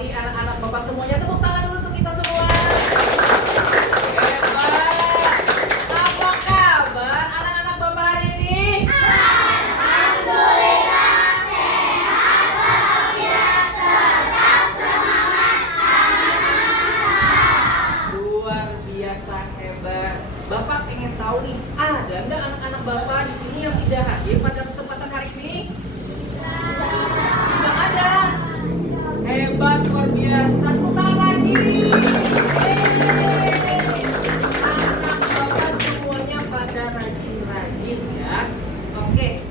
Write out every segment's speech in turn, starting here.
sekali anak-anak Bapak semuanya. Tepuk tangan dulu untuk kita semua. Hebat. Apa kabar anak-anak Bapak hari ini? Alhamdulillah sehat walafiat, tetap semangat anak-anak. Luar biasa hebat. Bapak pengen tahu nih, ada nggak anak-anak Bapak di sini yang tidak hadir pada kesempatan hari ini? Tidak ada. Hebat, luar biasa. Tepuk tangan lagi. Anak Bapak semuanya pada rajin-rajin ya. Oke.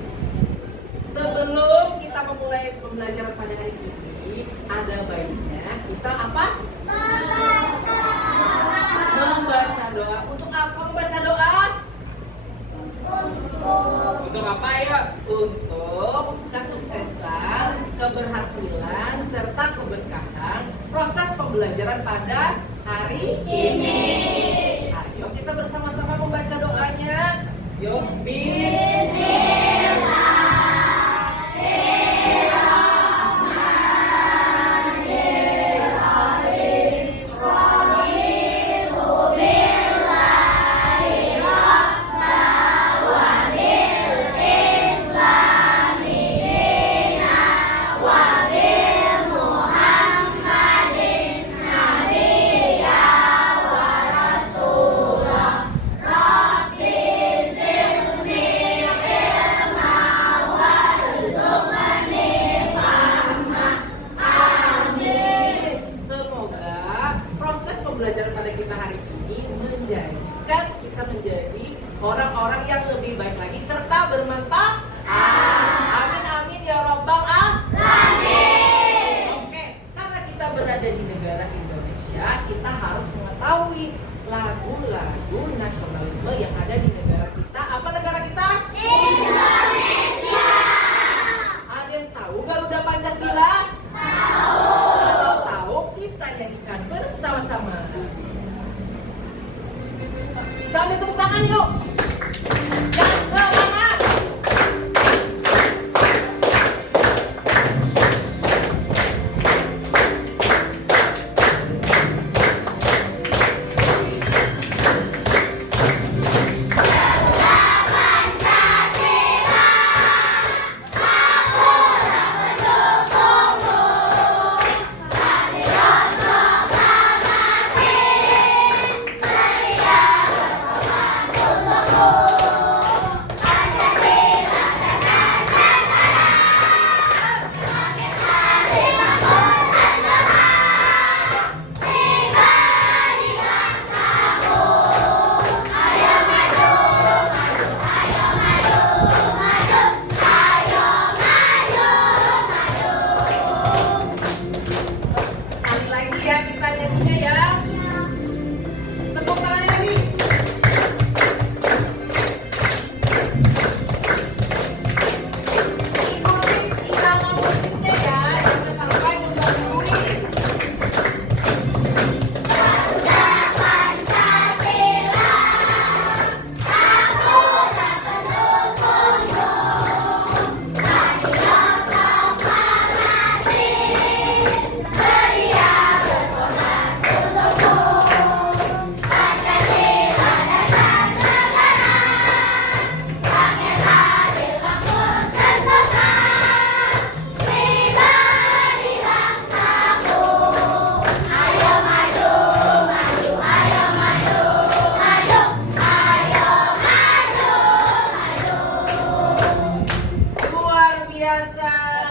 Sebelum kita memulai pembelajaran pada hari ini, ada baiknya kita apa? Membaca doa. Untuk apa membaca doa? Untuk apa ya? Untuk kesuksesan, keberhasilan, serta keberkahan proses pembelajaran pada hari ini. Ayo kita bersama-sama membaca doanya. Yuk, semoga proses pembelajaran pada kita hari ini menjadikan kita menjadi orang-orang yang lebih baik lagi serta bermanfaat. Amin amin ya rabbal alamin. Oke, karena kita berada di negara Indonesia, kita harus mengetahui lagu-lagu nasionalisme yang ada di negara kita. Apa negara kita? Indonesia. Ada yang tahu Garuda Pancasila? Kalau tahu, kita nyanyikan bersama-sama. Sambil tepuk tangan yuk. Dan semangat. Sekali lagi ya kita nyanyinya ya. Tepuk tangan lagi. Ikutin irama musiknya ya, jangan sampai menggangguin. Luar biasa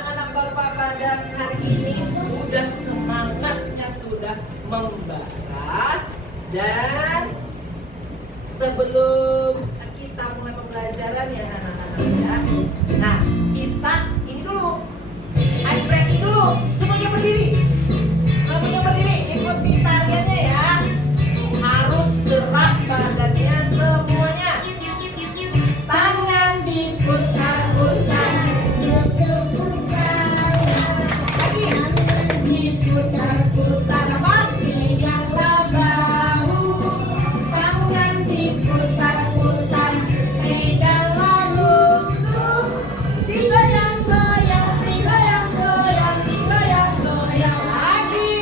anak Bapak pada hari ini udah semangatnya sudah membara. Dan sebelum kita mulai pembelajaran ya anak-anak ya. Nah, kita ini dulu ice breaking dulu. Semuanya berdiri. Semuanya berdiri, ikut tariannya ya. Harus gerak badannya semuanya. Tangan diputar-putar, lagi diputar-putar, peganglah bahu. Tangan diputar-putar, peganglah lutut. Digoyang-goyang, digoyang-goyang, digoyang-goyang lagi.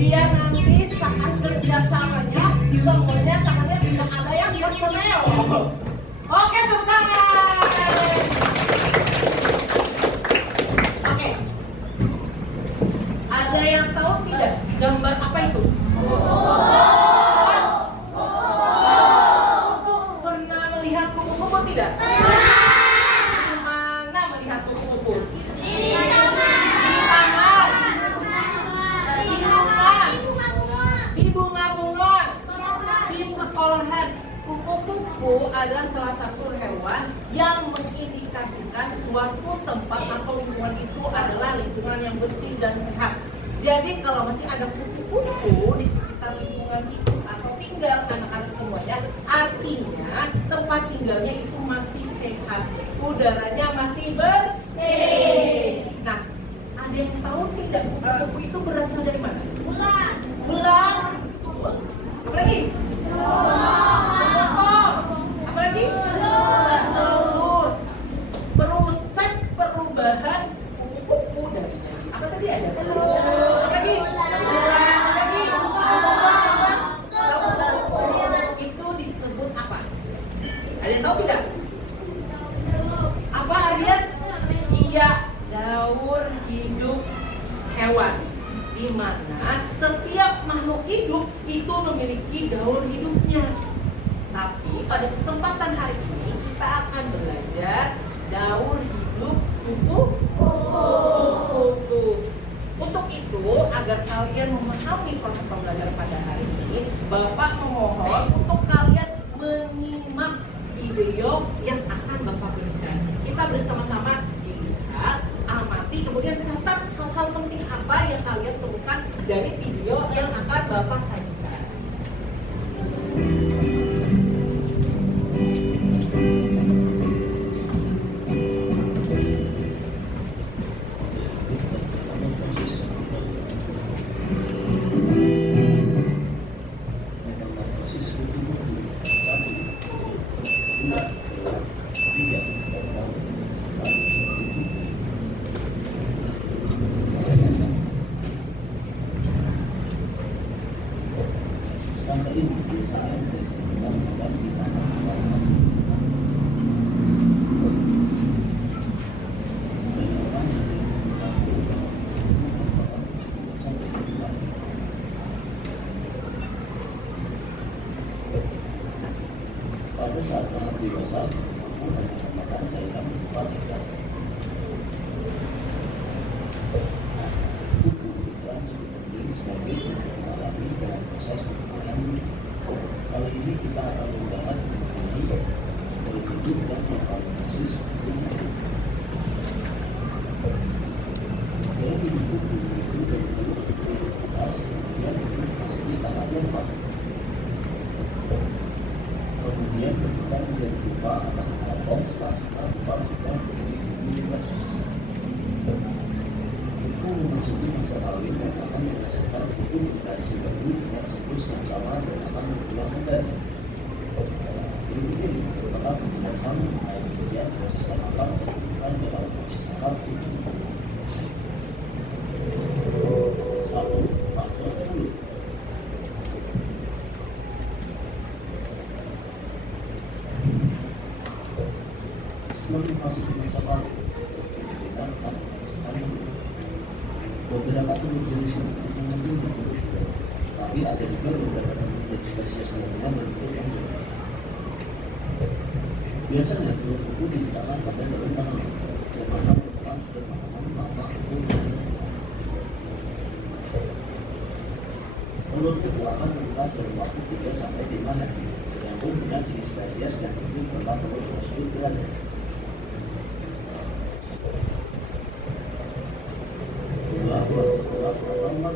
biar nanti saat kerjasamanya semuanya tangannya tidak ada yang bersenel. Oke, tepuk tangan. Oke. Ada yang tahu tidak gambar apa itu? Pernah melihat kupu-kupu tidak? Di mana melihat kupu-kupu? Di taman. Di rumah. Di bunga-bunga. Di sekolahan. Kupu-kupu adalah salah satu hewan yang mengindikasikan suatu tempat atau lingkungan itu adalah lingkungan yang bersih dan sehat. Jadi kalau masih ada kupu-kupu di sekitar lingkungan itu atau tinggal anak-anak semuanya, artinya tempat tinggalnya itu masih sehat, udaranya masih bersih. Nah, ada yang tahu tidak kupu-kupu itu berasal dari mana? Bulan. Bulan. Apa lagi? Apa lagi? Telur. Proses perubahan kupu-kupu dari apa tadi ada? Telur. Apa lagi? Apa lagi? Itu disebut apa? Ada yang tahu tidak? Apa Aryan? Iya, daur hidup hewan. Di mana setiap makhluk hidup itu memiliki daur hidupnya. Tapi pada kesempatan hari ini kita akan belajar daur hidup kupu-kupu. Untuk itu, agar kalian memahami proses pembelajaran pada hari ini, Bapak memohon untuk kalian menyimak video yang akan Bapak berikan. Kita bersama-sama dilihat, amati, kemudian catat hal-hal penting apa yang kalian temukan dari video yang akan Bapak sajikan. Sampai ini biasanya menjadi kembang di tanah pengalaman. Banyak orang yang mengaku bahwa merupakan kecerdasan kehidupan. Pada saat tahap dewasa, kupu hanya memakan cairan berupa nektar. Kupu berperan cukup penting sebagai bentuk alami dalam proses perkembangan bumi. Kali ini kita akan membahas mengenai gaya hidup dan metamorfosis kupu-kupu. Gaya hidup kupu yaitu dari telur kupu yang menetas kemudian memasuki tahap larva. Kemudian berkembang menjadi pupa atau kepompong, selanjutnya pupa berubah menjadi kupu dewasa. Kupu memasuki masa kawin dan akan menghasilkan kupu generasi baru dengan siklus yang sama dan akan berulang kembali. Berikut ini merupakan penjelasan mengenai rincian proses tahapan pertumbuhan dalam persiapan kupu-kupu. 1. Fase telur. Setelah memasuki masa kawin, kita akan menghasilkan telur. Beberapa telur jenis kupu mungkin berbentuk bulat, tapi ada juga beberapa telur dari spesies lainnya berbentuk hijau. Biasanya telur kupu diletakkan pada daun tanaman, yang mana merupakan sumber makanan larva kupu nanti. Telur kupu akan menetas dalam waktu 3-5 hari, tergantung dengan jenis spesies dan bentuk tempat telur tersebut berada. Sekolah atau larva.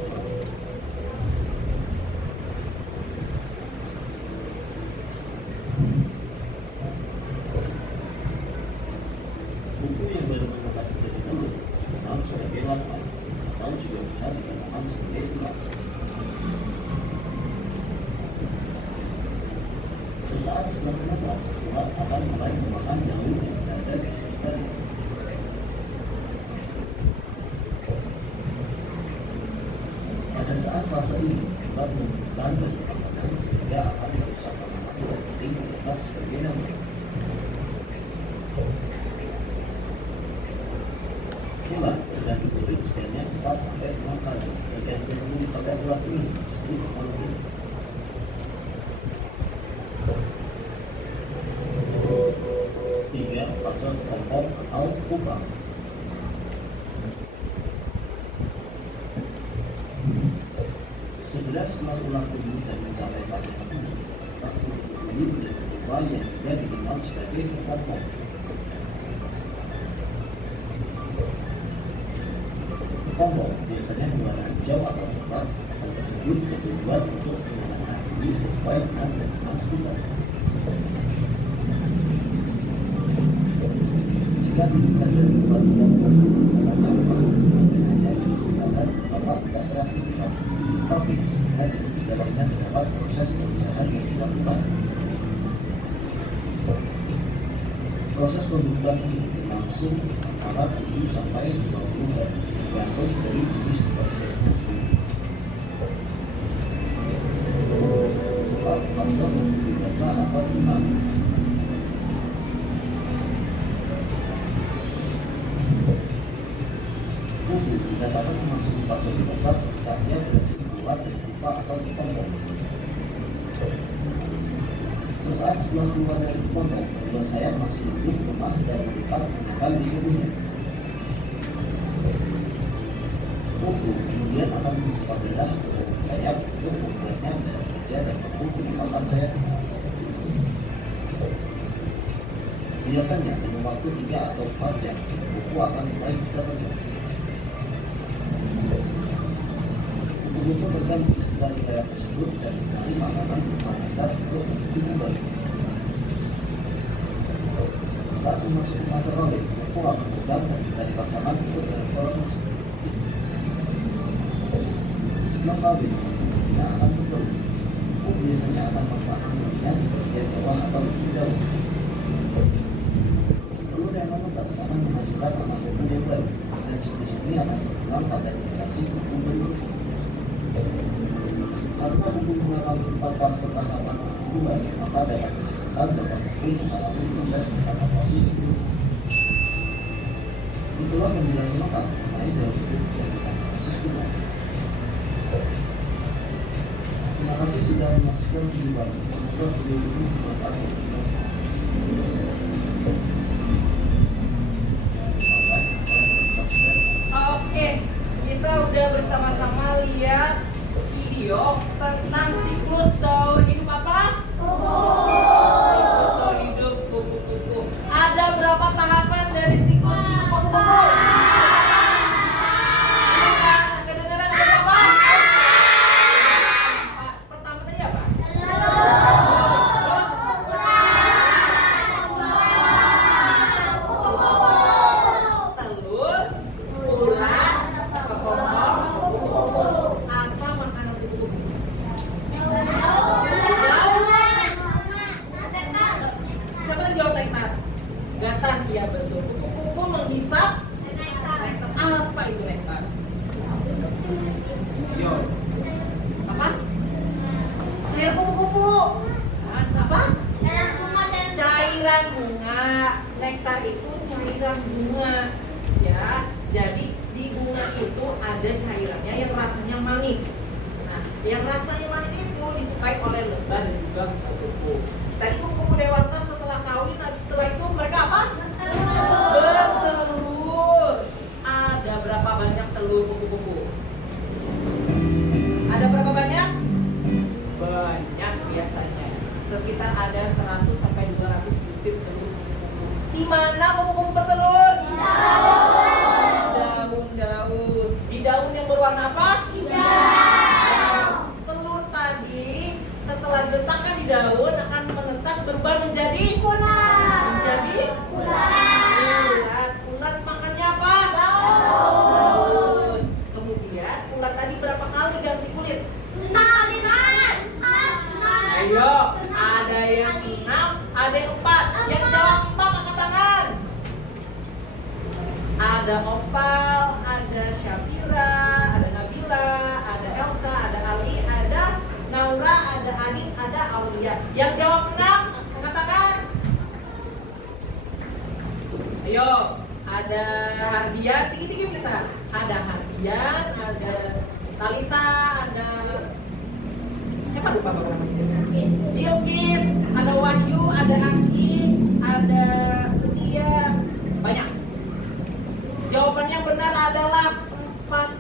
Kupu yang baru menetas dari telur dikenal sebagai larva atau juga bisa dikatakan sebagai ular. Sesaat setelah menetas, ular akan mulai memakan daun yang berada di sekitarnya. Pada saat fase ini dapat membutuhkan banyak makanan sehingga akan merusak tanaman dan sering dianggap sebagai hama. Ulat berganti kulit sebanyak 4-6 kali. Pergantian kulit pada ulat ini disebut monotil. Tiga, fase kepompong atau pupa. Segera setelah ulat tumbuh dan mencapai panen penuh, ulat berbentuk ini menjadi pupa yang juga dikenal sebagai kepompong. Kepompong biasanya berwarna hijau atau coklat. Hal tersebut bertujuan untuk menyelamatkan diri sesuai dengan lingkungan sekitar. Jika dilihat dari luar kepompong, caranya hanya disediakan dapat tidak beraktivitas, tapi disediakan di dalamnya terdapat proses pembuahan yang dilakukan. Proses pembuahan ini berlangsung antara 7 sampai 20 hari, tergantung dari jenis spesies tersebut. 4. Fase pembuahan basah atau limah. Kupu dikatakan memasuki fase basah ketika ia berhasil keluar dari pupa atau kepompong. Sesaat setelah keluar dari kepompong, kedua sayap masih hidup, lemah, dan melipat menyangkal di tubuhnya. Kupu kemudian akan membuka darah ke dalam sayap untuk membuatnya bisa bekerja dan mampu menempatkan sayap. Biasanya dalam waktu 3 atau 4 jam, kupu akan mulai bisa terbang. Kupu-kupu terbang di sekitar wilayah tersebut dan mencari makanan berupa nektar untuk hidup kembali. Saat memasuki masa kawin, kupu akan terbang dan mencari pasangan untuk berreproduksi. Setelah kawin, kupu tidak akan bertelur. Kupu biasanya akan memakan telurnya di bagian bawah atau ujung daun. Telur yang menetas akan menghasilkan anak kupu yang baru, dan siklus ini akan berulang pada generasi kupu berikutnya. Karena kupu mengalami 4 fase tahapan pertumbuhan, maka dapat disebutkan bahwa kupu mengalami proses metamorfosis. Itulah penjelasan lengkap mengenai daun hidup dan metamorfosis kupu. Terima kasih sudah menyaksikan video kami. Semoga video ini bermanfaat bagi kita semua. Oke, kita udah bersama-sama lihat video tentang siklus daur hidup apa? Siklus daur hidup kupu-kupu. Ada berapa tahapan dari siklus hidup kupu-kupu? Kedengeran ada berapa? Pertama tadi apa? Telur, ulat, kepompong, kupu-kupu. Apa makanan kupu-kupu? Siapa yang jawab nektar? Nektar, iya betul. Kupu-kupu menghisap nektar. Apa itu nektar? Yo. Apa? Cairan kupu-kupu. Apa? Cairan bunga. Nektar itu cairan bunga. Ya, jadi di bunga itu ada cairannya yang rasanya manis. Nah, yang rasanya manis itu disukai oleh lebah dan juga kupu-kupu. Tadi kupu-kupu dewasa setelah kawin, setelah itu mereka apa? Bertelur. Ada berapa banyak telur kupu-kupu? Ada berapa banyak? Banyak biasanya. Sekitar ada 100 sampai 200 butir telur kupu-kupu. Di mana kupu-kupu bertelur? Daun-daun. Di daun yang berwarna apa? Hijau. Telur tadi setelah diletakkan di daun akan menetas berubah menjadi ulat. Ulat makannya apa? Daun. Kemudian ulat tadi berapa kali ganti kulit? Ayo, ada yang 6, ada yang 4. Yang jawab 4 angkat tangan. Ada Opal, ada Syafira, ada Nabila, ada Elsa, ada Tadi ada Aulia. Yang jawab 6, katakan. Ayo, ada Hardian, tinggi-tinggi kita. Ada Hardian, ada Talita, ada siapa lupa bapak namanya? Bilkis, ada Wahyu, ada Anggi, ada Tia, banyak. Jawaban yang benar adalah 4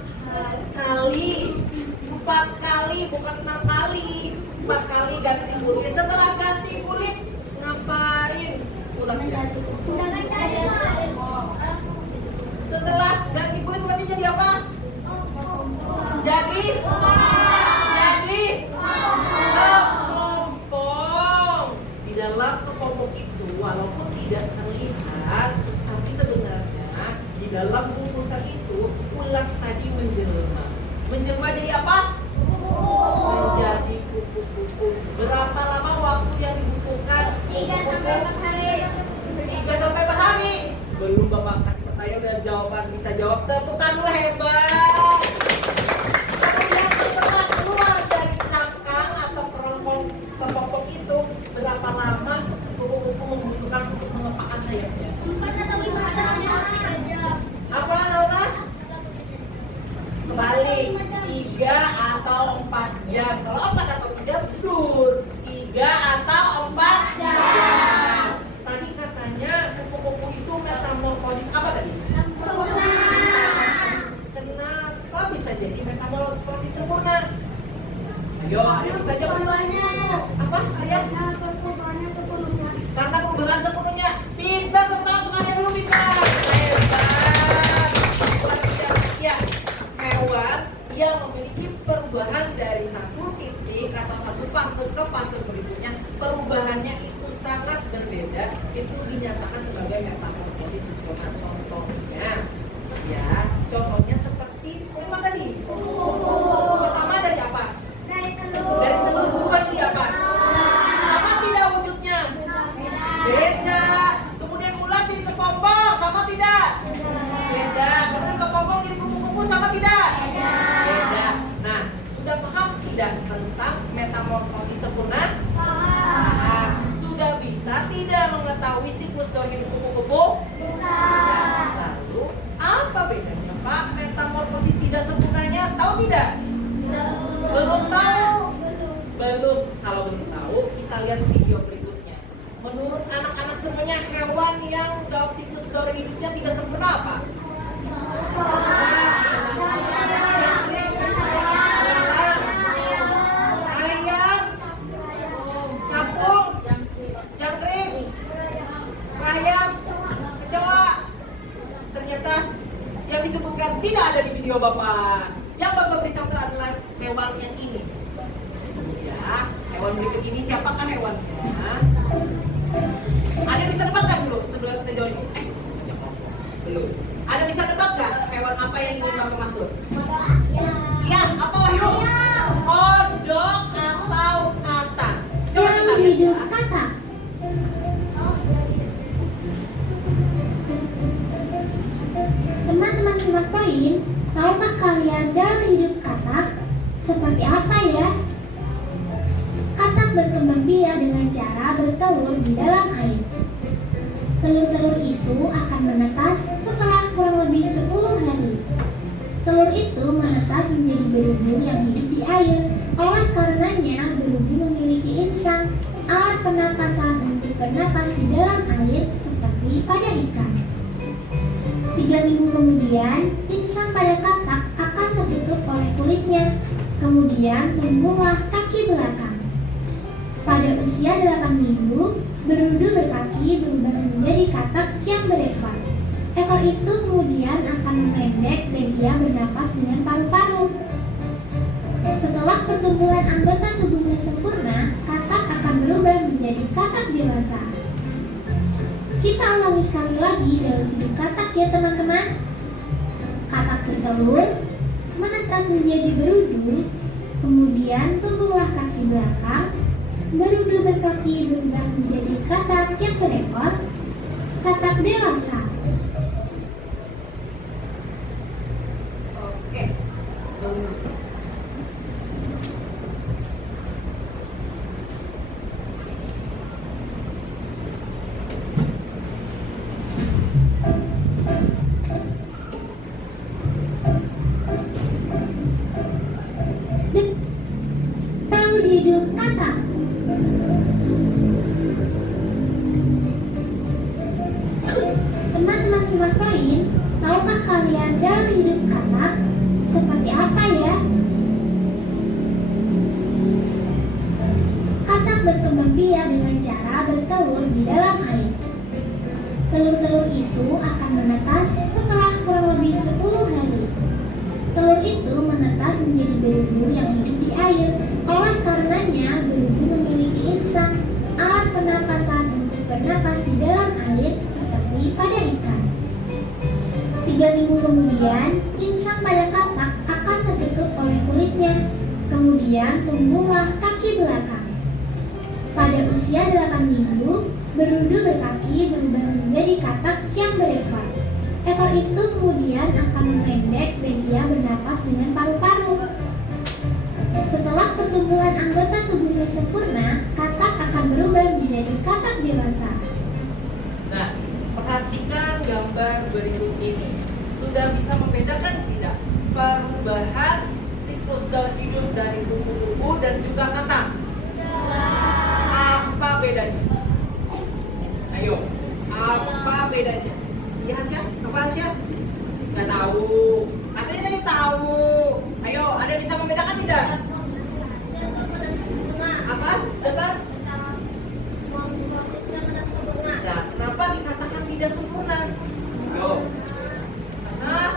kali. 4 kali, bukan 6 kali. 4 kali ganti kulit. Setelah ganti kulit, ngapain? Ulangnya. Setelah ganti kulit, berarti jadi apa? Jadi kepompong. Di dalam kepompong itu, walaupun tidak terlihat, tapi sebenarnya di dalam bungkusan itu ulat tadi menjelma. Menjelma jadi apa? Menjadi kupu-kupu. Berapa lama waktu yang dibukukan? 3 sampai 4 hari. 3 sampai 4 hari. Belum Bapak kasih pertanyaan udah jawaban, bisa jawab. Tepuk tangan hebat. Kemudian setelah keluar dari cangkang atau kerompong kepompong itu, berapa lama kupu-kupu membutuhkan untuk mengepakkan sayapnya? 4 atau 5 jam. Apa Laura? Kebalik, 3 atau 4 jam. Kalau 4 atau 4 jam, dur 3 atau 4 jam. Tadi katanya kupu-kupu itu metamorfosis apa tadi? Sempurna. Kenapa bisa jadi metamorfosis sempurna? Ayo, ada yang bisa jawab. Apa, Arya? Karena perubahan sepenuhnya. Pintar, tepuk tangan untuk Arya dulu, pintar. Hebat. Ya, hewan yang memiliki perubahan dari satu titik atau satu fase ke fase berikutnya, perubahannya itu sangat berbeda. Itu dinyatakan sebagai metamorfosis sempurna. Contohnya, ya, contohnya seperti siapa tadi? Pertama dari apa? Dari telur berubah jadi apa? Sama tidak wujudnya? Beda. Kemudian ulat jadi kepompong, sama tidak? Beda. Kemudian kepompong jadi kupu-kupu, sama tidak? Beda. Nah, sudah paham tidak tentang metamorfosis sempurna? Paham. Sudah bisa tidak mengetahui siklus daur hidup kupu-kupu? Bisa. Lalu apa bedanya Pak? Metamorfosis tidak sempurnanya tahu tidak? Belum tahu? Belum. Kalau belum tahu, kita lihat video berikutnya. Menurut anak-anak semuanya, hewan yang dalam siklus daur hidupnya tidak sempurna apa? Ayam, capung, jangkrik, ayam, kecoa. Ternyata yang disebutkan tidak ada di video Bapak. Yang Bapak beri contoh adalah hewan yang ini. Ya, hewan berikut ini siapakah hewannya? Ada yang bisa tebak nggak dulu sebelum sejauh ini? Belum. Ada bisa tebak nggak hewan apa yang ingin Bapak maksud? Iya, apa Wahyu? Kodok atau katak? Coba kita Yang hidup lihat. katak. Teman-teman Smart Point, tahukah kalian dalam hidup katak seperti apa ya? Katak berkembang biak dengan cara bertelur di dalam air. Telur-telur itu akan menetas setelah kurang lebih 10 hari. Telur itu menetas menjadi berudu yang hidup di air. Oleh karenanya, berudu memiliki insang, alat pernapasan untuk bernapas di dalam air seperti pada ikan. 3 minggu kemudian, insang pada katak akan tertutup oleh kulitnya. Kemudian tumbuhlah kaki belakang. Pada usia 8 minggu, berudu berkaki berubah menjadi katak yang berekor. Ekor itu kemudian akan memendek dan ia bernapas dengan paru-paru. Setelah pertumbuhan anggota tubuhnya sempurna, katak akan berubah menjadi katak dewasa. Kita ulangi sekali lagi dalam hidup katak ya teman-teman. Katak bertelur, menetas menjadi berudu, kemudian tumbuhlah kaki belakang, berudu berkaki berubah menjadi katak yang berekor, katak dewasa. Oke. hidup katak. Teman-teman Smart Point, tahukah kalian dalam hidup katak seperti apa ya? Katak berkembang biak dengan cara bertelur di dalam air. Telur-telur itu akan menetas setelah kurang lebih 10 hari. Telur itu menetas menjadi berudu yang hidup di air. Oleh karenanya, berudu memiliki insang, alat pernapasan untuk bernapas di dalam air seperti pada ikan. 3 minggu kemudian, insang pada katak akan tertutup oleh kulitnya. Kemudian tumbuhlah kaki belakang. Pada usia 8 minggu, berudu berkaki berubah menjadi katak yang berekor. Ekor itu kemudian akan memendek dan ia bernapas dengan paru-paru. Setelah pertumbuhan anggota tubuhnya sempurna, katak akan berubah menjadi katak dewasa. Nah, perhatikan gambar berikut ini. Sudah bisa membedakan tidak perubahan siklus hidup dari kupu-kupu dan juga katak? Apa bedanya? Ayo, apa bedanya? Iya Hasya? Apa Hasya? Nggak tahu. Katanya tadi tahu. Ayo, ada yang bisa membedakan tidak? Apa? Betul? Nah, kenapa dikatakan tidak sempurna? Yo. Hah?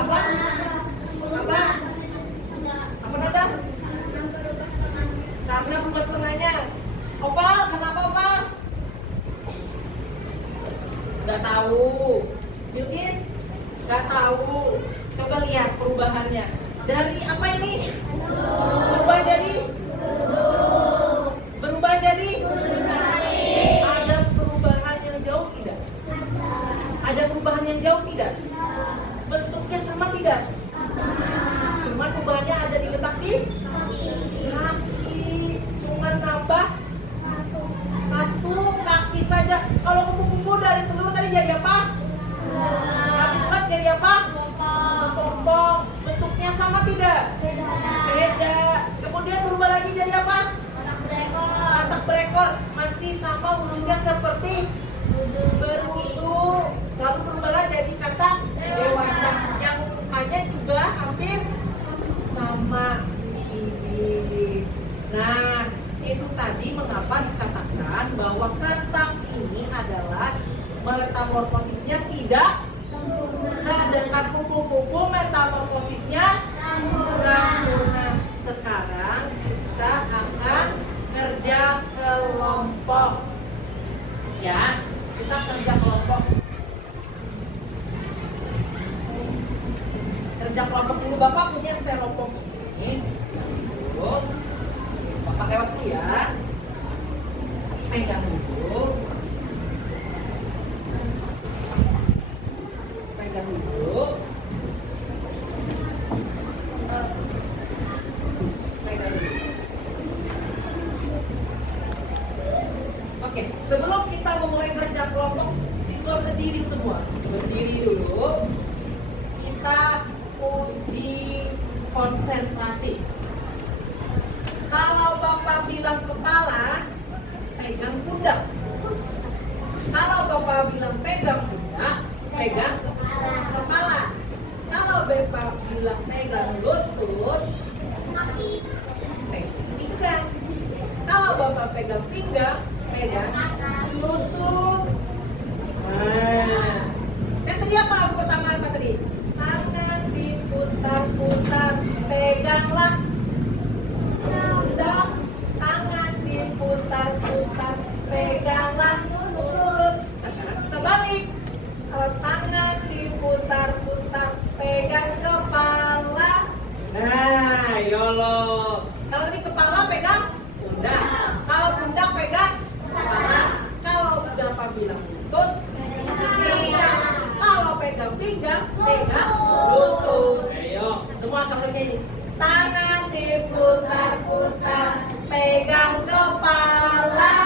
Apa? Apa? Apa nada? Karena berubah setengahnya. Opa, kenapa Opa? Nggak tahu. Bilkis? Nggak tahu. Coba lihat perubahannya. Dari apa ini? Berubah jadi? Berubah jadi? Ada perubahan yang jauh tidak? Ada perubahan yang jauh tidak? Bentuknya sama tidak? Cuman perubahannya ada di letak di kaki. Cuman nambah satu kaki saja. Kalau kupu-kupu dari telur tadi jadi apa? Kaki bulat jadi apa? Pompong. Bentuknya sama tidak? Beda. Kemudian berubah lagi jadi apa? Katak berekor. Masih sama wujudnya seperti berudu. Lalu berubah jadi katak dewasa yang mukanya juga hampir sama ini. Nah, itu tadi mengapa dikatakan bahwa katak ini adalah metamorfosisnya tidak sempurna, dengan kupu-kupu metamorfosisnya sempurna. Sekarang kita akan kerja kelompok. Ya, kita kerja kelompok. Kerja kelompok dulu. Bapak punya styrofoam ini. Tuh. Bapak lewat dulu ya. Pegang dulu. Pegang dulu. Pegang dulu. Oke, sebelum kita memulai kerja kelompok, siswa berdiri semua. Berdiri dulu. Kita uji konsentrasi. Kalau Bapak bilang kepala, pegang pundak. Kalau Bapak bilang pegang pundak, pegang kepala. Kalau Bapak bilang pegang lutut, pegang pinggang. Kalau Bapak pegang pinggang, pegang lutut. Nah, tadi apa lagu pertama apa tadi? Tangan diputar-putar, peganglah pundak, tangan diputar-putar, peganglah lutut. Sekarang kita balik. Kalau tangan diputar-putar, pegang kepala. Nah, yolo. Kalau di kepala pegang pundak. Kalau pundak pegang kepala. Kalau Bapak bilang lutut, pinggang. Kalau pegang pinggang, pegang lutut. Ayo, semua satu nyanyi. Tangan diputar-putar, pegang kepala.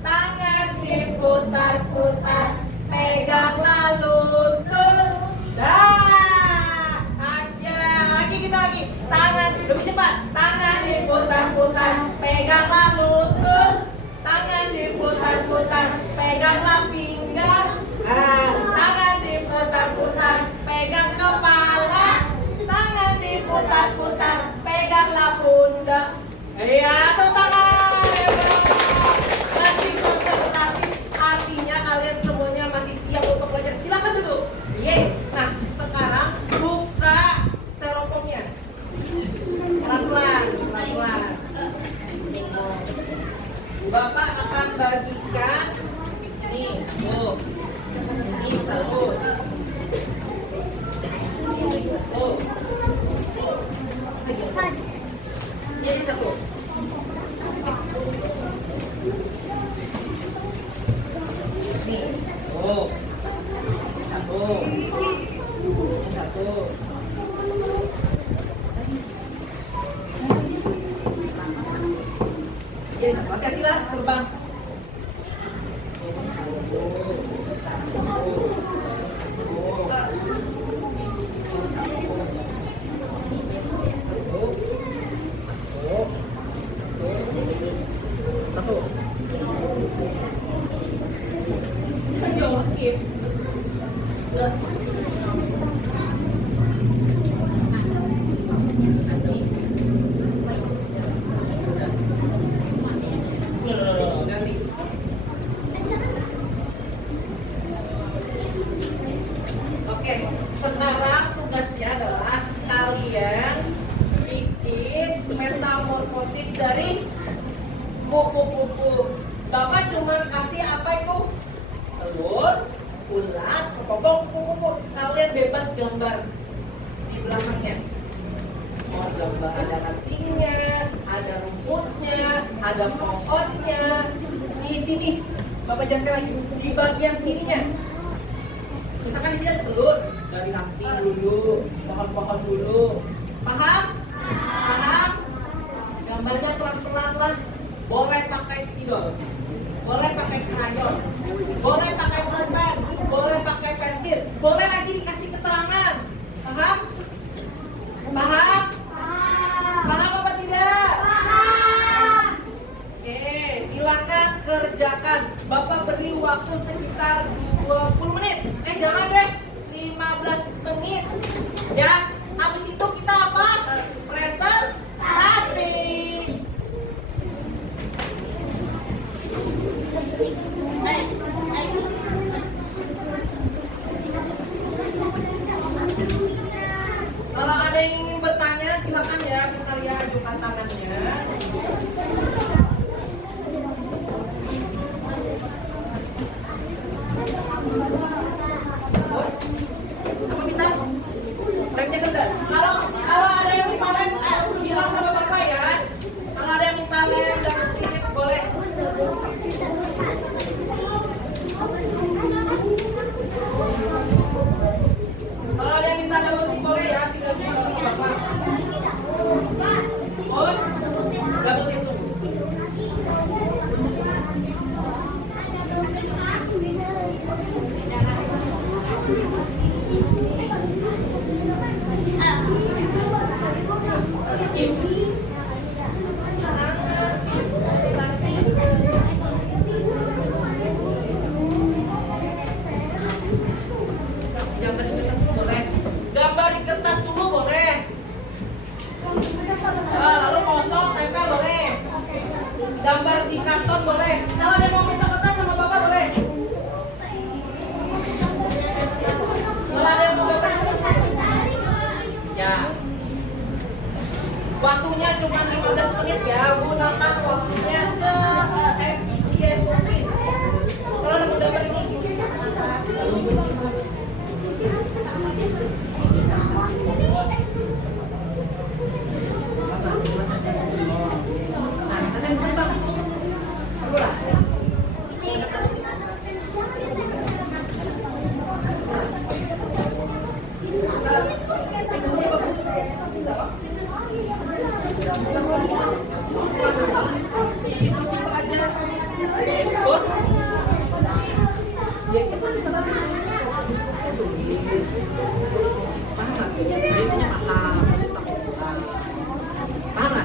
Tangan diputar-putar, peganglah lutut. Dah, Asya. Lagi kita lagi. Tangan lebih cepat. tangan diputar-putar, peganglah lutut. Tangan diputar-putar, peganglah pinggang. Tangan diputar-putar, pegang kepala. Tangan diputar-putar, peganglah pundak. Iya, tepuk tangan. Masih konsentrasi, artinya kalian semuanya masih siap untuk belajar. Silakan duduk. Ye. Nah, sekarang buka styrofoamnya. Pelan-pelan, pelan-pelan. Bapak akan bagikan nih, tuh. Ini satu. Tuh. Ini satu. Nih, tuh. Satu. Ini satu. Jadi satu, hati-hati lah terbang. Satu. Oke, sekarang tugasnya adalah kalian bikin metamorfosis dari kupu-kupu. Bapak cuma kasih apa itu? Telur, ulat, kepompong, kupu-kupu. Kalian bebas gambar di belakangnya. Mau gambar ada rantingnya, ada rumputnya, ada pohonnya. Di sini, Bapak jelaskan lagi di bagian sininya. Misalkan di sini ada telur, dari ranting dulu, pohon-pohon dulu. Paham? Paham? Gambarnya pelan-pelan lah. Boleh pakai spidol, boleh pakai krayon, boleh pakai pulpen, boleh pakai pensil, boleh lagi dikasih keterangan. Paham? Paham? Paham apa tidak? Oke, silakan kerjakan. Bapak beri waktu sekitar 20 menit. Jangan deh, 15 menit. Ya, habis itu kita apa? Presentasi. Kalau ada yang ingin bertanya, silakan ya, kita lihat ajukan tangannya. Apa kita? Remnya gendas. Kalau ada yang minta lem, bilang sama bapak ya. Kalau ada yang minta lem dan titik boleh. Kalau ada yang minta double tip boleh ya, tidak bisa sama bapak. Oh, double tip tuh. Gambar di kertas dulu boleh. Lalu foto, tempel boleh. Gambar di karton boleh. Kalau ada yang mau minta kertas sama bapak boleh. Kalau ada yang mau gambar di kertas, ya. Waktunya cuma 15 menit ya. Gunakan waktunya se-efisien mungkin. Kalau ada mau gambar ini. Ya kita bisa tulis. Paham nggak? Itu mahal. Paham nggak?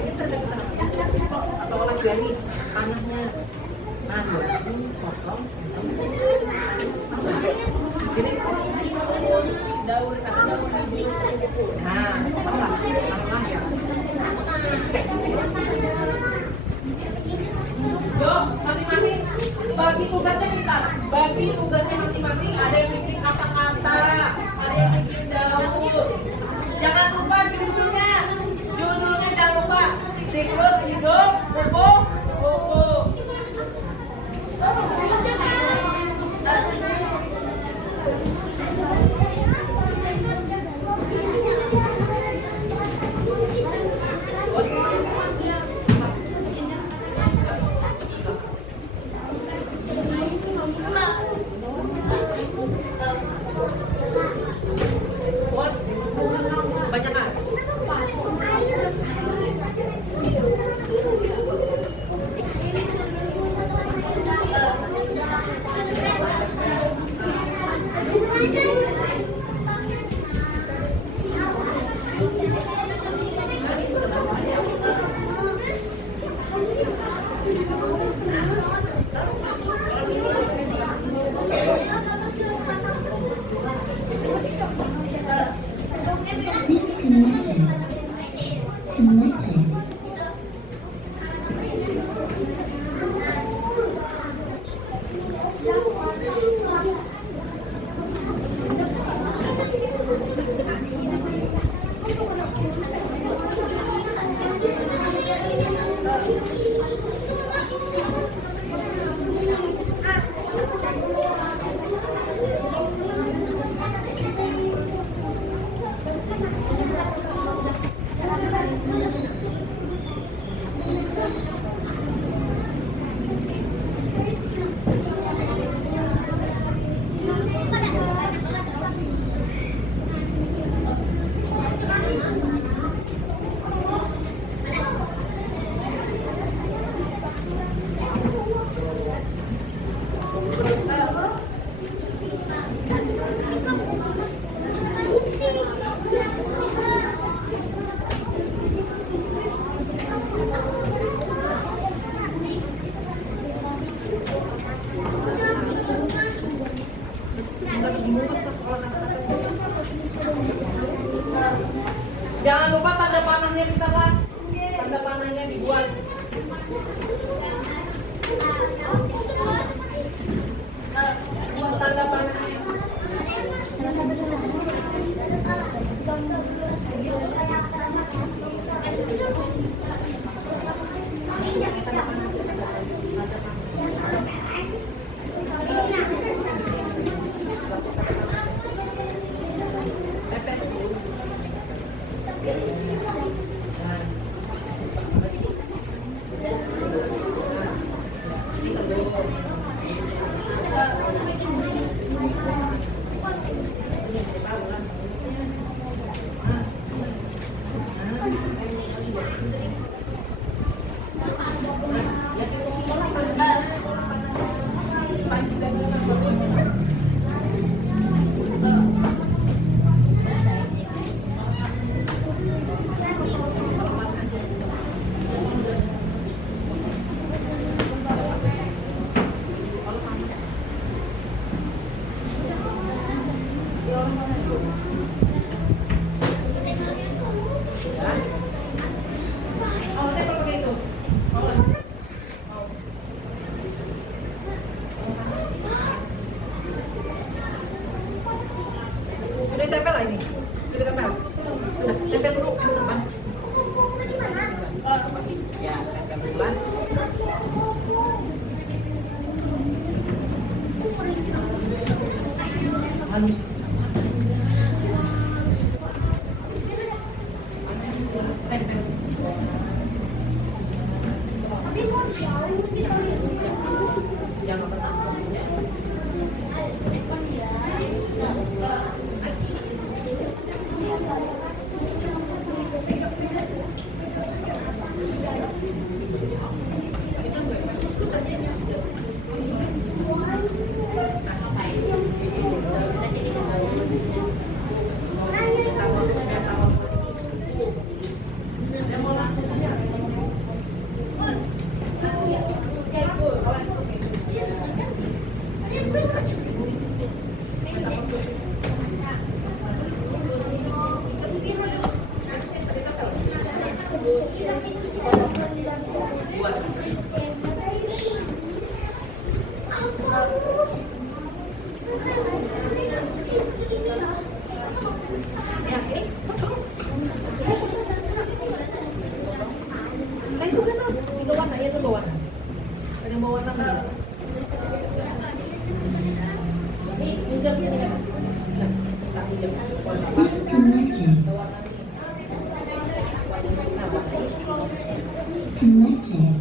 ini terdekat atau olah garis tanahnya. Nah, potong, jadi terus daun atau daun di sini. Nah, taruhlah ya. Yo, masing-masing bagi tugasnya masing-masing. Ada yang bikin kata-kata, ada yang bikin daun. Jangan lupa judulnya jangan lupa. Siklus hidup kupu-kupu. Banyak kan? Jangan lupa tanda panahnya kita kan. Tanda panahnya dibuat. Buat tanda panahnya. Sudah tempel lah ini. Sudah tempel. Sudah tempel dulu ke depan. Masih ya tempel duluan. Halus. Tempel. Jangan Yang mau lakukannya Connected. Connected.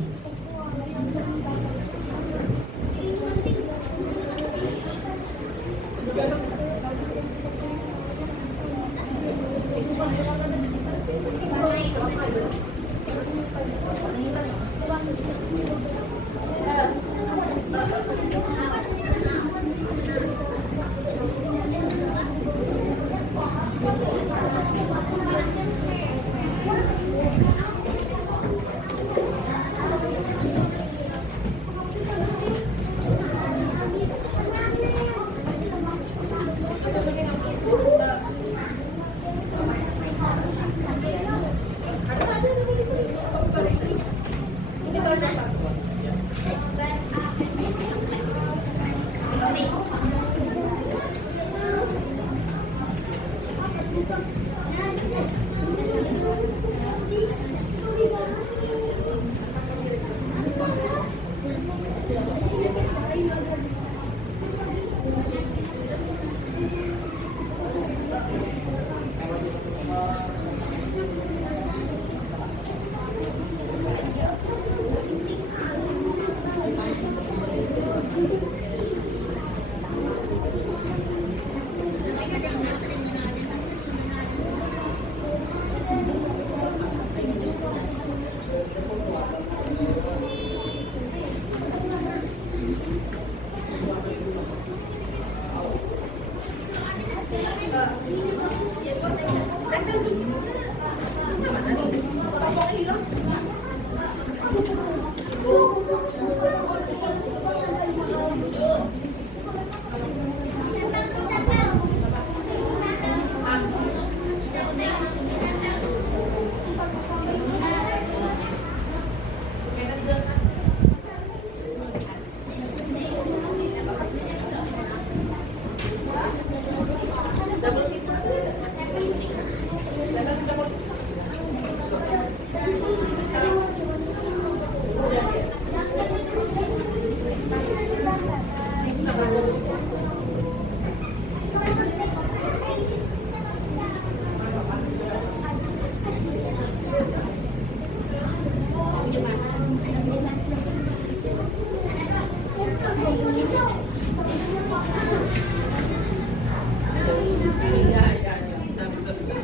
Iya, iya, iya. Bisa, bisa, bisa.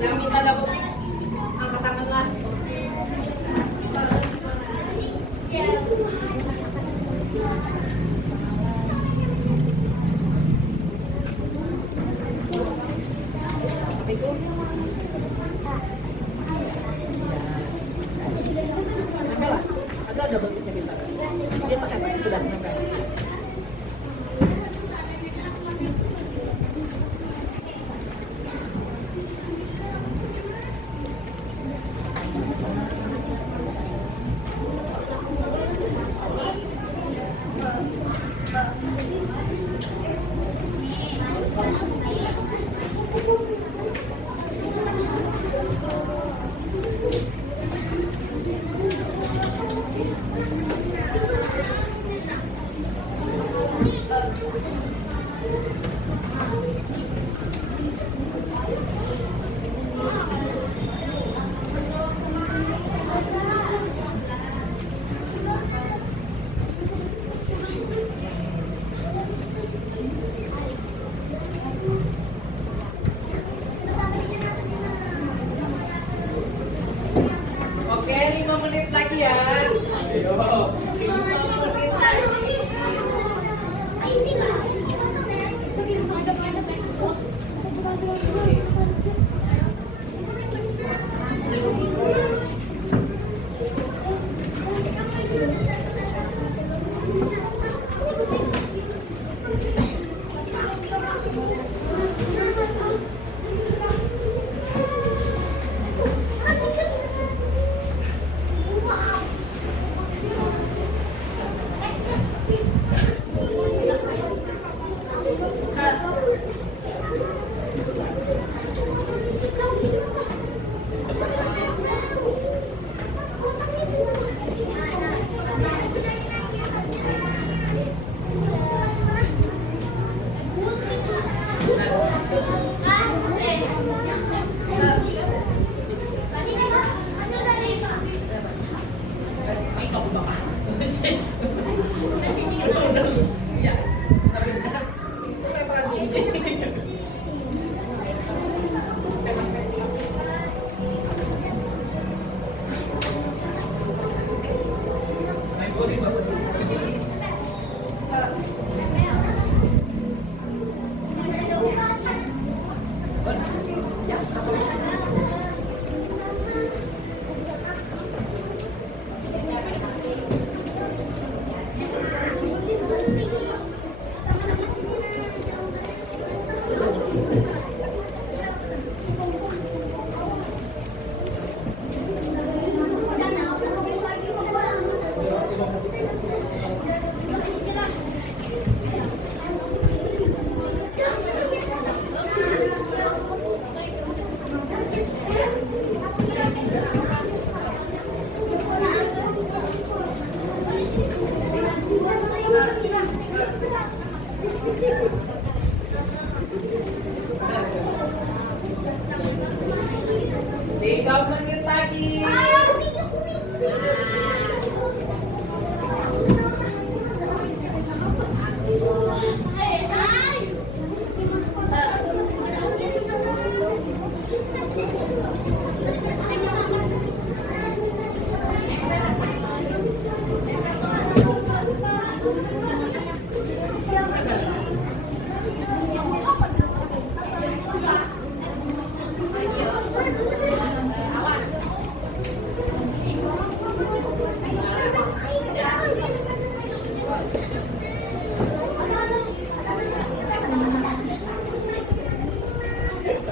Yang minta double tick, angkat tangan lah. Apa itu? Nempel lah. Ada double ticknya kita. Dia pakai apa? Sudah nempel. Oke, 5 menit lagi ya. Ayo. 5 menit lagi.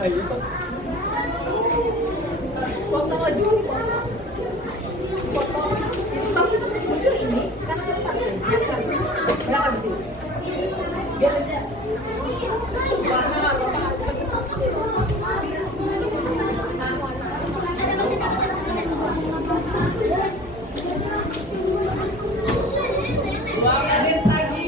Ayo. Foto aja. Foto. Musuh ini karena biasa. Berapa di sini? Biar aja. Mana? Buang edit lagi.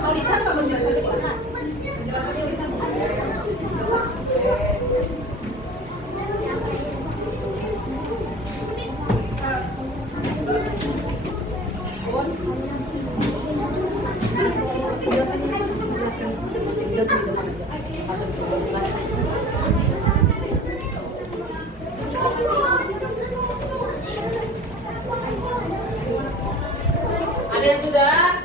Oh, Lisa nggak menjelaskan Lisa? Penjelasannya Lisa nggak? Ada yang sudah?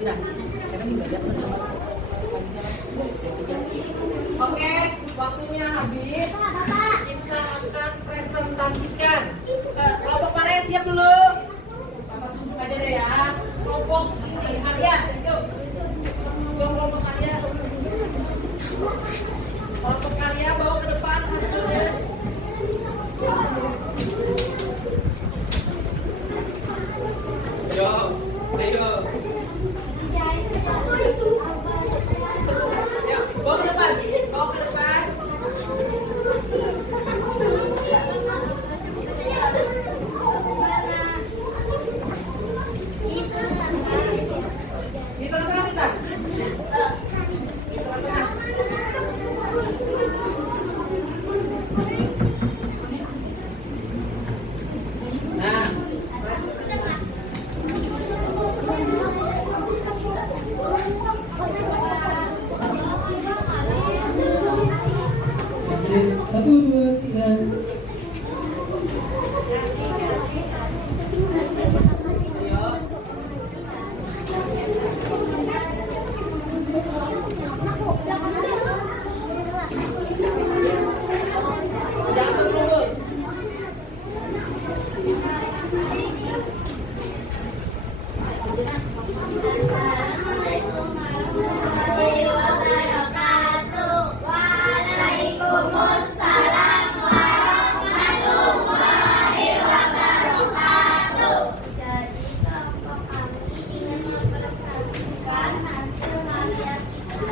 Sudah. Sekarang dibayar. Oke, waktunya habis. Kita akan presentasikan. Kelompok Maria siap dulu. Bapak tunjuk aja deh ya. Kelompok ini Arya, yuk. Kelompok Arya. Kelompok Arya bawa ke depan hasilnya. Ayo, ayo. Ya, bawa ke depan. Bawa ke depan. Di tengah-tengah kita. Di tengah-tengah. Nah, Satu, dua, tiga. ayo. Jangan berlutut. Jadi kelompok kami ingin mempresentasikan hasil karya kita.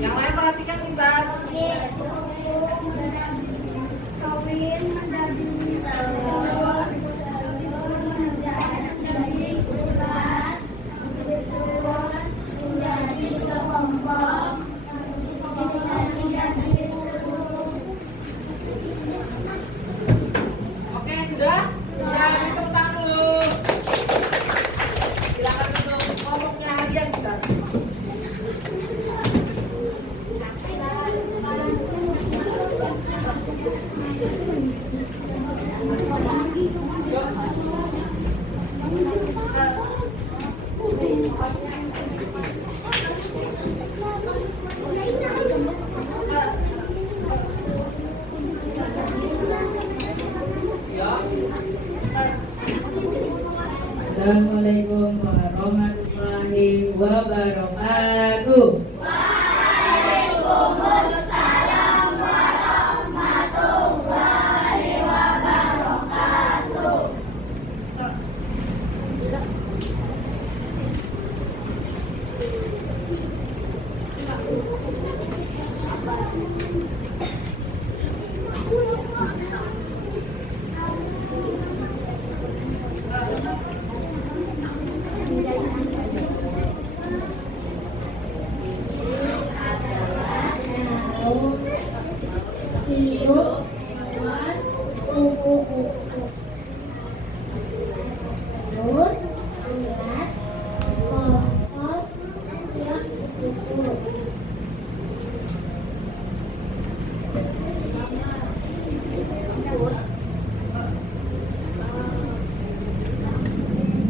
Yang lain perhatikan pintar. Kawin menjadi telur, menjadi ulat, menjadi kelompok, menjadi Oke, sudah? Ya, ini tepuk tangan dulu. Silakan untuk kelompoknya hadiah kita. Ya. Assalamualaikum warahmatullahi wabarakatuh. hidup dengan kupu-kupu. Terus lihat kelompok yang kupu-kupu.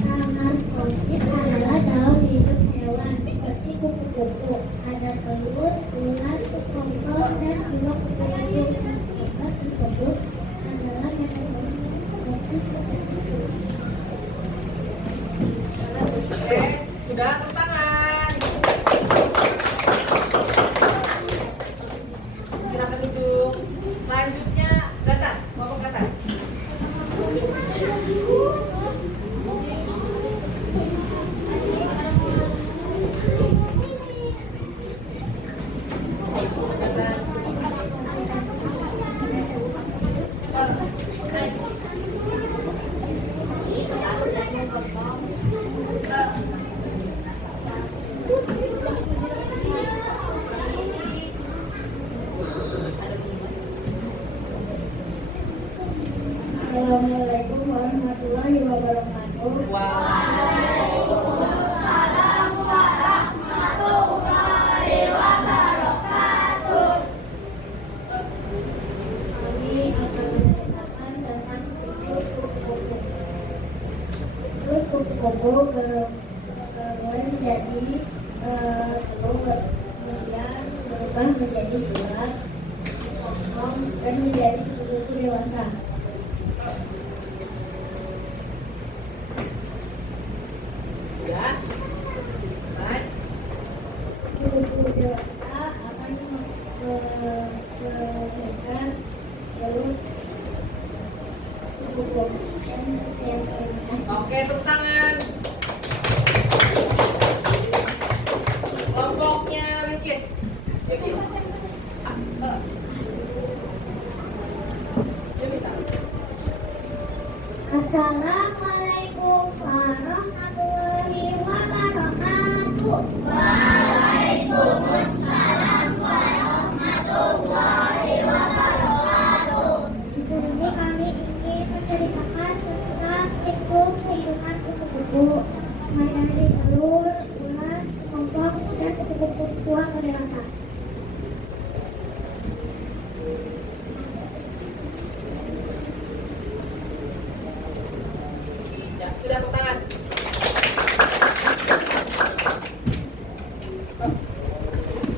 Metamorfosis adalah dalam hidup hewan seperti kupu-kupu. Ada telur, ulat, kepompong, dan juga kupu-kupu. Tempat tersebut adalah metamorfosis seperti itu. Oke, sudah tepuk tangan. Silakan duduk. Selanjutnya Gata, ngomong Gata. Assalamualaikum warahmatullahi wabarakatuh. Waalaikumsalam warahmatullahi wabarakatuh. Kami akan menceritakan tentang siklus kupu-kupu. Siklus kupu-kupu menjadi telur, kemudian berubah menjadi bulat, potong, dan menjadi kupu-kupu dewasa. Ya, selesai. Kupu-kupu dewasa akan melahirkan telur kupu-kupu dan yang terlihat. Oke, tepuk tangan. Kelompoknya Wilkis. Wilkis. Assalamualaikum warahmatullahi wabarakatuh. Waalaikumsalam warahmatullahi wabarakatuh. Di sini kami ingin menceritakan tentang siklus kehidupan kupu-kupu, mulai dari telur, bulan, kelompok, dan kupu-kupu tua ke dewasa. Ya, sudah tepuk tangan.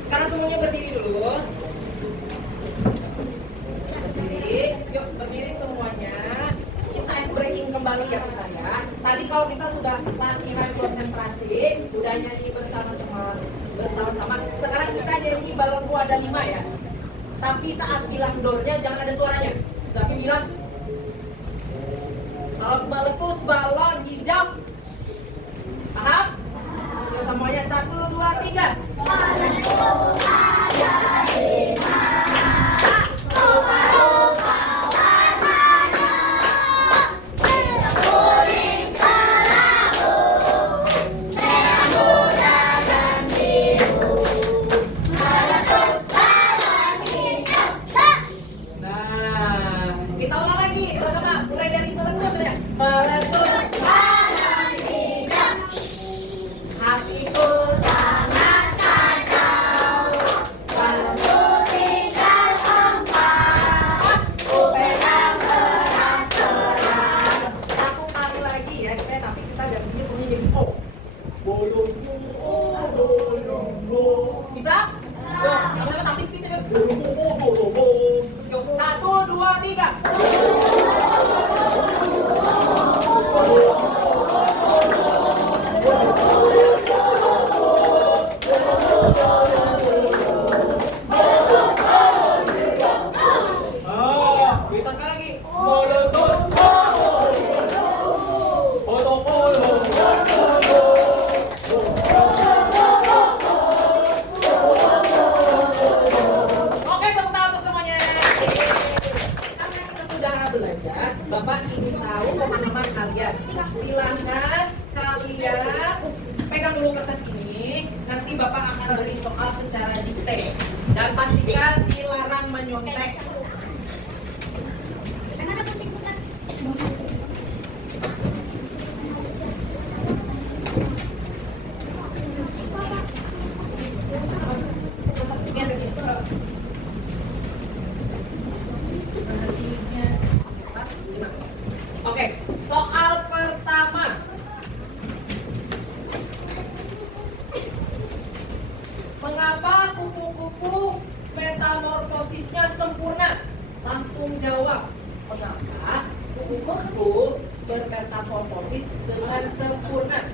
Sekarang semuanya berdiri dulu. Berdiri, yuk berdiri semuanya. Kita ice breaking kembali ya kita ya. Tadi kalau kita sudah latihan konsentrasi, udah nyanyi bersama-sama. Sekarang kita nyanyi balonku ada 5 ya. Tapi saat bilang doornya jangan ada suaranya. Tapi bilang kalau meletus balon hijau. Paham? Yuk semuanya 1, 2, 3. Nah, kita ulang lagi sama-sama. Mulai dari meletus ya. Meletus balon hijau. Hatiku sangat kacau. Balonku tinggal 4. Ku pegang berat-berat. Satu kali lagi ya kita, tapi kita gantinya semuanya jadi O. Bolongku, bolongku. Bisa? Yuk, sama-sama tapi kita kan. Bolongku. Yuk, 1, 2, 3. Kita sekali lagi. Meletus balon hijau. Bolong-bolong. Oke, tepuk tangan untuk semuanya. Karena kita sudah belajar, Bapak ingin tahu pemahaman kalian. Silakan kalian pegang dulu kertas ini. Nanti Bapak akan beri soal secara detail. Dan pastikan dilarang menyontek. Oke, soal pertama. Mengapa kupu-kupu metamorfosisnya sempurna? Langsung jawab. Mengapa kupu-kupu bermetamorfosis dengan sempurna?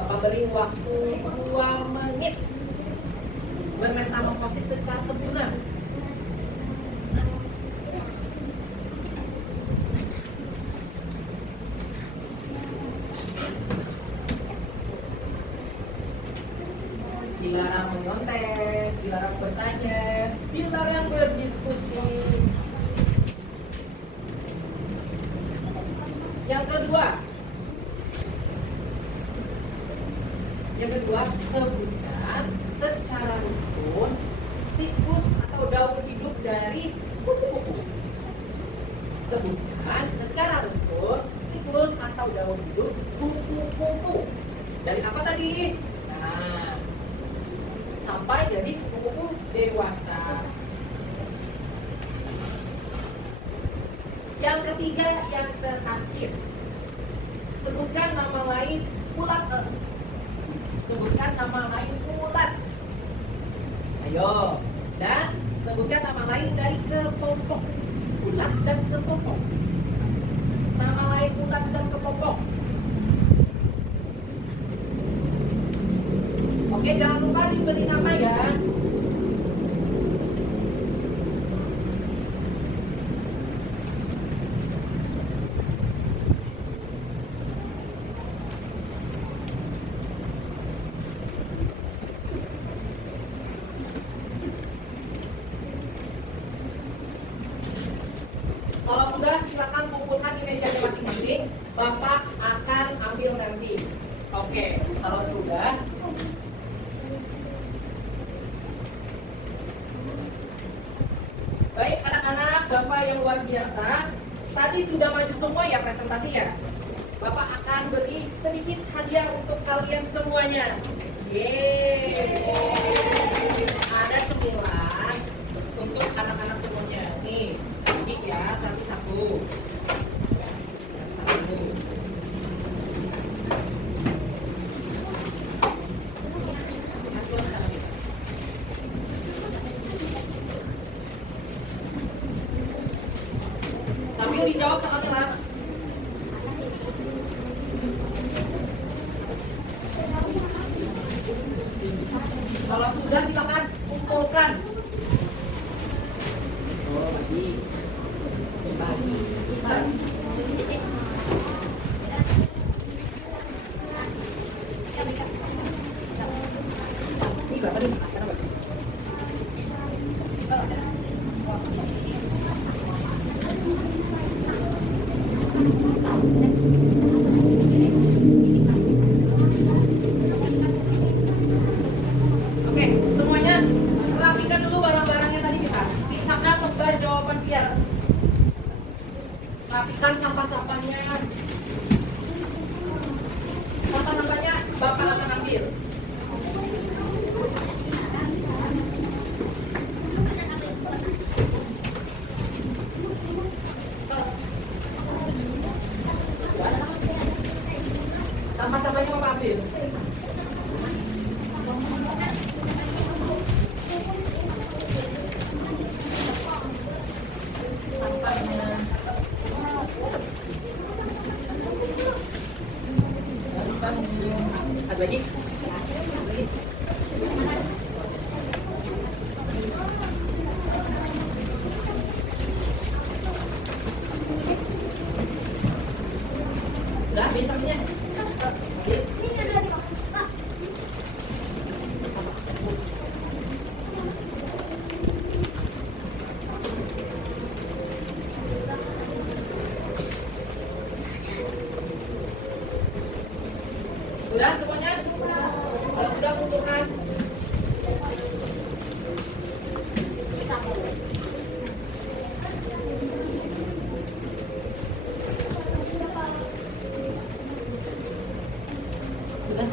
Bapak beri waktu 2 menit. Bermetamorfosis secara sempurna. Dilarang menyontek, dilarang bertanya, dilarang berdiskusi. Yang kedua, sebutkan secara rukun siklus atau daur hidup dari kupu-kupu. Sebutkan secara runtut siklus atau daur hidup kupu-kupu. Dari apa tadi? Nah, sampai jadi kupu-kupu dewasa. Yang ketiga, yang terakhir, sebutkan nama lain ulat. Sebutkan nama lain ulat. Ayo, dan sebutkan nama lain dari kepompong. Ulat dan kepompong. Nama lain ulat dan kepompong. Oke, jangan lupa diberi nama ya. Kalau sudah, silakan kumpulkan di mejanya masing-masing. Bapak akan ambil nanti. Oke, kalau sudah. Baik anak-anak, Bapak yang luar biasa. Tadi sudah maju semua ya presentasinya. Bapak akan beri sedikit hadiah untuk kalian semuanya. Yeay. Ada 9 untuk anak-anak semuanya. Nih, ini ya satu-satu. Satu. Sambil dijawab sama teman. Kalau sudah silakan kumpulkan. Oh, bagi. Ini berapa nih? Oke, semuanya rapikan dulu barang-barangnya tadi kita. Sisakan lembar jawaban dia. Rapikan sampah-sampahnya. Sampah-sampahnya Bapak akan ambil. Sampah-sampahnya Bapak ambil. Sampahnya. Ada lagi? Udah habis sampahnya? Habis? Sudah semuanya? Kalau sudah kumpulkan. Sudah?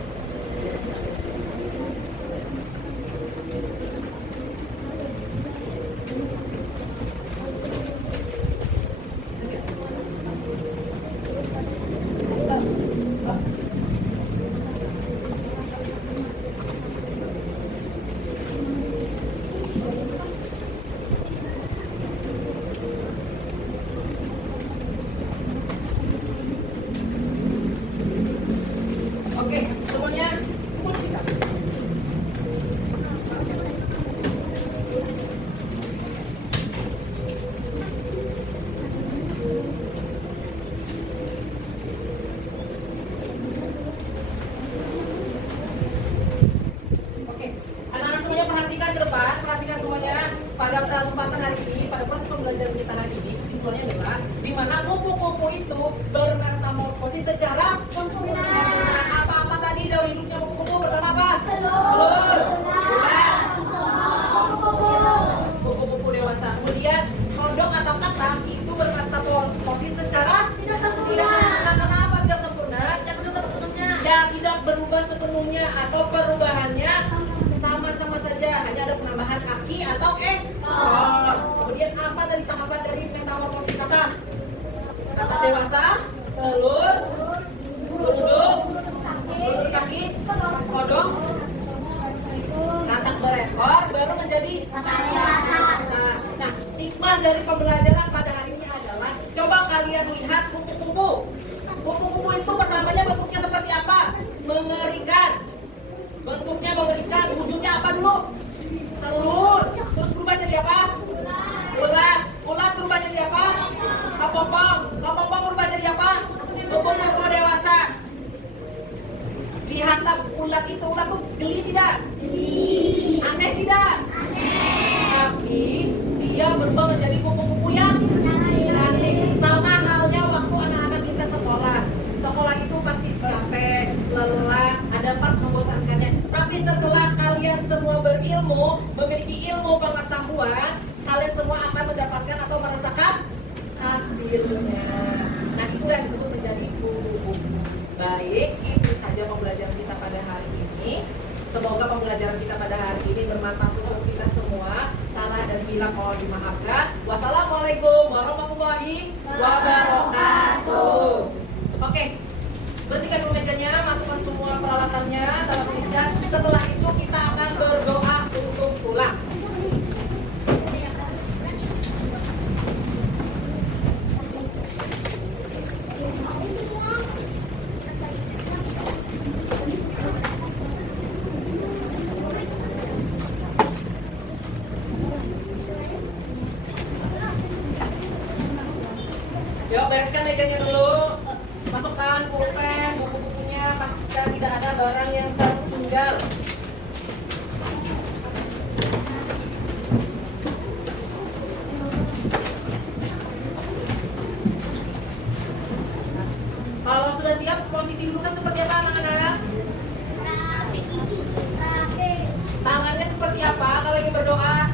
Oke, semuanya berubah sepenuhnya atau perubahannya sama-sama saja, hanya ada penambahan kaki atau ekor. Kemudian apa tadi tahapan dari metamorfosis kata? Kata dewasa, telur, beruduk, kaki, kodok, katak berekor, baru menjadi dewasa. Nah, hikmah dari pembelajaran pada hari ini adalah coba kalian lihat kupu-kupu. Kupu-kupu itu pertamanya bentuknya seperti apa? Mengerikan. Bentuknya mengerikan. Wujudnya apa dulu? Telur. Terus berubah jadi apa? Ulat. Ulat berubah jadi apa? Kepompong. Kepompong berubah jadi apa? Kupu-kupu dewasa. Lihatlah ulat itu. Ulat tuh geli tidak? Geli. Aneh tidak? Aneh. Tapi dia berubah menjadi kupu-kupu yang cantik. Sama halnya waktu anak-anak kita sekolah. Sekolah itu pasti capek, lelah, ada part membosankannya. Tapi setelah kalian semua berilmu, memiliki ilmu pengetahuan, kalian semua akan mendapatkan atau merasakan hasilnya. Nah, itu yang disebut menjadi kupu-kupu. Baik, itu saja pembelajaran kita pada hari ini. Semoga pembelajaran kita pada hari ini bermanfaat untuk kita semua. Salah dan hilang mohon dimaafkan. Wassalamualaikum warahmatullahi wabarakatuh. Oke, bersihkan dulu mejanya, masukkan semua peralatannya dalam tulisan. Setelah itu kita akan berdoa untuk pulang. Yuk, bereskan mejanya dulu. Masukkan pulpen, buku-bukunya, pastikan tidak ada barang yang tertinggal. Kalau sudah siap, posisi duduknya seperti apa anak-anak? Tangannya seperti apa kalau ingin berdoa?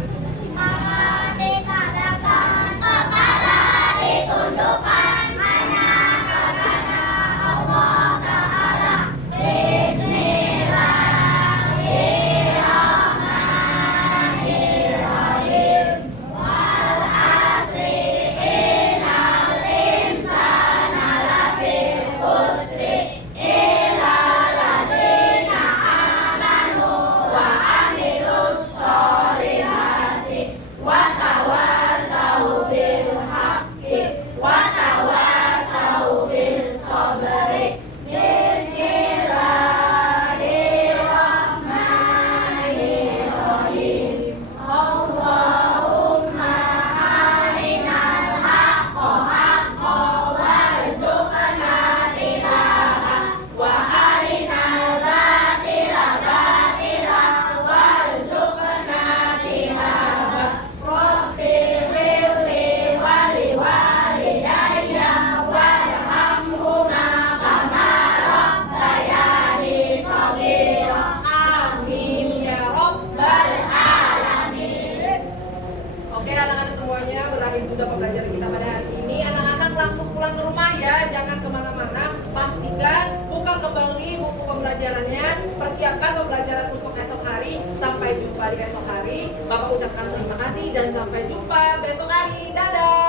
Sudah pembelajaran kita pada hari ini. Anak-anak langsung pulang ke rumah ya, jangan kemana-mana. Pastikan buka kembali buku pembelajarannya, persiapkan pembelajaran untuk esok hari. Sampai jumpa di esok hari. Bapak ucapkan terima kasih dan sampai jumpa besok hari. Dadah.